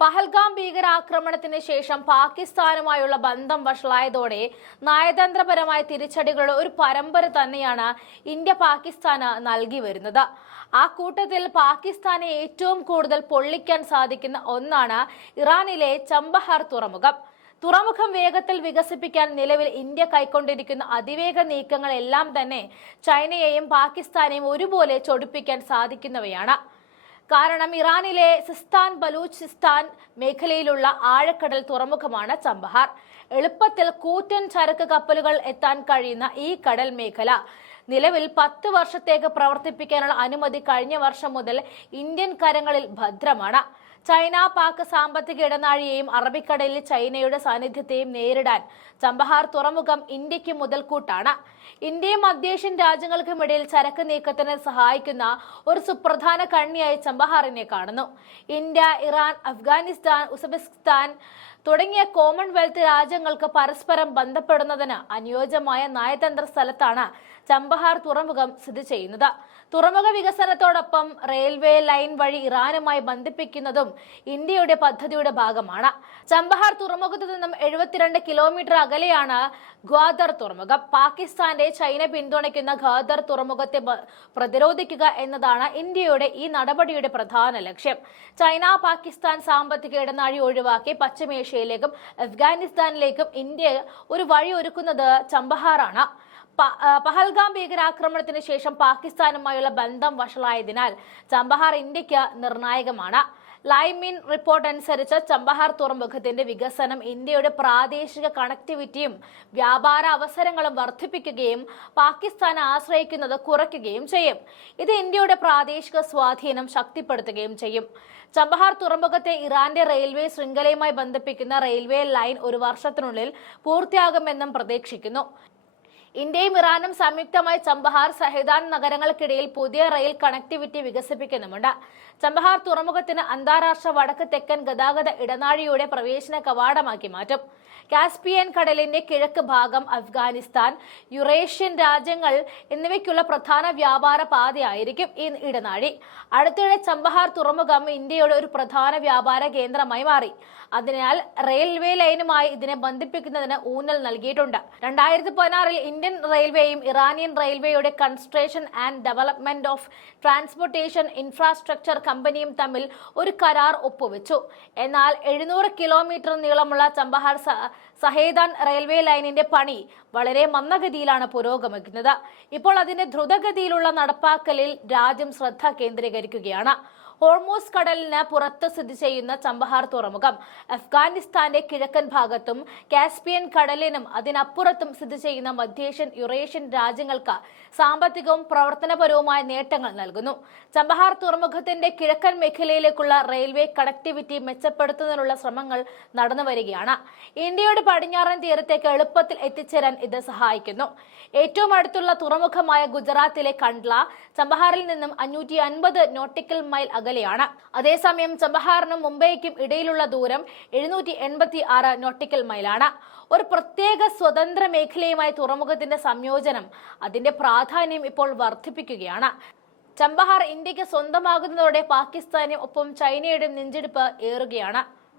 പഹൽഗാം ഭീകരാക്രമണത്തിന് ശേഷം പാകിസ്ഥാനുമായുള്ള ബന്ധം വഷളായതോടെ നയതന്ത്രപരമായ തിരിച്ചടികളുടെ ഒരു പരമ്പര തന്നെയാണ് ഇന്ത്യ പാകിസ്ഥാന് നൽകി വരുന്നത്. ആ കൂട്ടത്തിൽ പാകിസ്ഥാനെ ഏറ്റവും കൂടുതൽ പൊള്ളിക്കാൻ സാധിക്കുന്ന ഒന്നാണ് ഇറാനിലെ ചമ്പഹാർ തുറമുഖം. തുറമുഖം വേഗത്തിൽ വികസിപ്പിക്കാൻ നിലവിൽ ഇന്ത്യ കൈക്കൊണ്ടിരിക്കുന്ന അതിവേഗ നീക്കങ്ങളെല്ലാം തന്നെ ചൈനയെയും പാകിസ്ഥാനെയും ഒരുപോലെ ചൊടിപ്പിക്കാൻ സാധിക്കുന്നവയാണ്. കാരണം ഇറാനിലെ സിസ്താൻ ബലൂചിസ്ഥാൻ മേഖലയിലുള്ള ആഴക്കടൽ തുറമുഖമാണ് ചമ്പഹാർ. എളുപ്പത്തിൽ കൂറ്റൻ ചരക്ക് കപ്പലുകൾ എത്താൻ കഴിയുന്ന ഈ കടൽ മേഖല നിലവിൽ 10 വർഷത്തേക്ക് പ്രവർത്തിപ്പിക്കാനുള്ള അനുമതി കഴിഞ്ഞ വർഷം മുതൽ ഇന്ത്യൻ കരങ്ങളിൽ ഭദ്രമാണ്. ചൈന പാക് സാമ്പത്തിക ഇടനാഴിയെയും അറബിക്കടലിൽ ചൈനയുടെ സാന്നിധ്യത്തെയും നേരിടാൻ ചമ്പഹാർ തുറമുഖം ഇന്ത്യക്ക് മുതൽക്കൂട്ടാണ്. ഇന്ത്യയും മധ്യേഷ്യൻ രാജ്യങ്ങൾക്കുമിടയിൽ ചരക്ക് നീക്കത്തിന് സഹായിക്കുന്ന ഒരു സുപ്രധാന കണ്ണിയായി ചമ്പഹാറിനെ കാണുന്നു. ഇന്ത്യ, ഇറാൻ, അഫ്ഗാനിസ്ഥാൻ, ഉസ്ബെക്കിസ്ഥാൻ തുടങ്ങിയ കോമൺവെൽത്ത് രാജ്യങ്ങൾക്ക് പരസ്പരം ബന്ധപ്പെടുന്നതിന് അനുയോജ്യമായ നയതന്ത്ര സ്ഥലത്താണ് ചമ്പഹാർ തുറമുഖം സ്ഥിതി ചെയ്യുന്നത്. തുറമുഖ വികസനത്തോടൊപ്പം റെയിൽവേ ലൈൻ വഴി ഇറാനുമായി ബന്ധിപ്പിക്കുന്നതും ഇന്ത്യയുടെ പദ്ധതിയുടെ ഭാഗമാണ്. ചമ്പഹാർ തുറമുഖത്തു നിന്നും 72 കിലോമീറ്റർ അകലെയാണ് ഗ്വാദർ തുറമുഖം. പാകിസ്ഥാന്റെ ചൈന പിന്തുണയ്ക്കുന്ന ഗ്വാദർ തുറമുഖത്തെ പ്രതിരോധിക്കുക എന്നതാണ് ഇന്ത്യയുടെ ഈ നടപടിയുടെ പ്രധാന ലക്ഷ്യം. ചൈന പാകിസ്ഥാൻ സാമ്പത്തിക ഇടനാഴി ഒഴിവാക്കി പശ്ചിമേഷ്യയിലേക്കും അഫ്ഗാനിസ്ഥാനിലേക്കും ഇന്ത്യ ഒരു വഴി ഒരുക്കുന്നത് ചമ്പഹാറാണ്. പഹൽഗാം ഭീകരാക്രമണത്തിന് ശേഷം പാകിസ്ഥാനുമായുള്ള ബന്ധം വഷളായതിനാൽ ചമ്പഹാർ ഇന്ത്യക്ക് നിർണായകമാണ്. ലൈമിൻ റിപ്പോർട്ട് അനുസരിച്ച് ചമ്പഹാർ തുറമുഖത്തിന്റെ വികസനം ഇന്ത്യയുടെ പ്രാദേശിക കണക്ടിവിറ്റിയും വ്യാപാര അവസരങ്ങളും വർദ്ധിപ്പിക്കുകയും പാകിസ്ഥാനെ ആശ്രയിക്കുന്നത് കുറയ്ക്കുകയും ചെയ്യും. ഇത് ഇന്ത്യയുടെ പ്രാദേശിക സ്വാധീനം ശക്തിപ്പെടുത്തുകയും ചെയ്യും. ചമ്പഹാർ തുറമുഖത്തെ ഇറാന്റെ റെയിൽവേ ശൃംഖലയുമായി ബന്ധിപ്പിക്കുന്ന റെയിൽവേ ലൈൻ 1 വർഷത്തിനുള്ളിൽ പൂർത്തിയാകുമെന്നും പ്രതീക്ഷിക്കുന്നു. ഇന്ത്യയും ഇറാനും സംയുക്തമായി ചമ്പഹാർ, സഹേദാൻ നഗരങ്ങൾക്കിടയിൽ പുതിയ റെയിൽ കണക്ടിവിറ്റി വികസിപ്പിക്കുന്നുമുണ്ട്. ചമ്പഹാർ തുറമുഖത്തിന് അന്താരാഷ്ട്ര വടക്ക് തെക്കൻ ഗതാഗത ഇടനാഴിയുടെ പ്രവേശന കവാടമാക്കി മാറ്റും. കാസ്പിയൻ കടലിന്റെ കിഴക്ക് ഭാഗം, അഫ്ഗാനിസ്ഥാൻ, യുറേഷ്യൻ രാജ്യങ്ങൾ എന്നിവയ്ക്കുള്ള പ്രധാന വ്യാപാര പാതയായിരിക്കും ഈ ഇടനാഴി. അടുത്തിടെ ചമ്പഹാർ തുറമുഖം ഇന്ത്യയുടെ ഒരു പ്രധാന വ്യാപാര കേന്ദ്രമായി മാറി. അതിനാൽ റെയിൽവേ ലൈനുമായി ഇതിനെ ബന്ധിപ്പിക്കുന്നതിന് ഊന്നൽ നൽകിയിട്ടുണ്ട്. 2016 ഇന്ത്യൻ റെയിൽവേയും ഇറാനിയൻ റെയിൽവേയുടെ construction and development of transportation infrastructure കമ്പനിയും തമ്മിൽ ഒരു കരാർ ഒപ്പുവെച്ചു. എന്നാൽ 700 കിലോമീറ്റർ നീളമുള്ള ചമ്പഹാർ സഹേദാൻ റെയിൽവേ ലൈനിന്റെ പണി വളരെ മന്ദഗതിയിലാണ് പുരോഗമിക്കുന്നത്. ഇപ്പോൾ അതിന്റെ ദ്രുതഗതിയിലുള്ള നടപ്പാക്കലിൽ രാജ്യം ശ്രദ്ധ കേന്ദ്രീകരിക്കുകയാണ്. ഹോർമൂസ് കടലിന് പുറത്ത് സ്ഥിതി ചെയ്യുന്ന ചമ്പഹാർ തുറമുഖം അഫ്ഗാനിസ്ഥാന്റെ കിഴക്കൻ ഭാഗത്തും കാസ്പിയൻ കടലിനും അതിനപ്പുറത്തും സ്ഥിതി ചെയ്യുന്ന മധ്യേഷ്യൻ, യുറേഷ്യൻ രാജ്യങ്ങൾക്ക് സാമ്പത്തികവും പ്രവർത്തനപരവുമായ നേട്ടങ്ങൾ നൽകുന്നു. ചമ്പഹാർ തുറമുഖത്തിന്റെ കിഴക്കൻ മേഖലയിലേക്കുള്ള റെയിൽവേ കണക്ടിവിറ്റി മെച്ചപ്പെടുത്തുന്നതിനുള്ള ശ്രമങ്ങൾ നടന്നുവരികയാണ്. ഇന്ത്യയുടെ പടിഞ്ഞാറൻ തീരത്തേക്ക് എളുപ്പത്തിൽ എത്തിച്ചേരാൻ ഇത് സഹായിക്കുന്നു. ഏറ്റവും അടുത്തുള്ള തുറമുഖമായ ഗുജറാത്തിലെ കണ്ട്ല ചമ്പഹാറിൽ നിന്നും 550 നോട്ടിക്കൽ മൈൽ അകലെയാണ്. അതേസമയം ചമ്പഹാറിനും മുംബൈക്കും ഇടയിലുള്ള ദൂരം 786 നോട്ടിക്കൽ മൈലാണ്. ഒരു പ്രത്യേക സ്വതന്ത്ര മേഖലയുമായി തുറമുഖത്തിന്റെ സംയോജനം അതിന്റെ പ്രാധാന്യം ഇപ്പോൾ വർദ്ധിപ്പിക്കുകയാണ്. ചമ്പഹാർ ഇന്ത്യക്ക് സ്വന്തമാകുന്നതോടെ പാകിസ്ഥാനും ഒപ്പം ചൈനയുടെയും നെഞ്ചിടിപ്പ് ഏറുകയാണ്.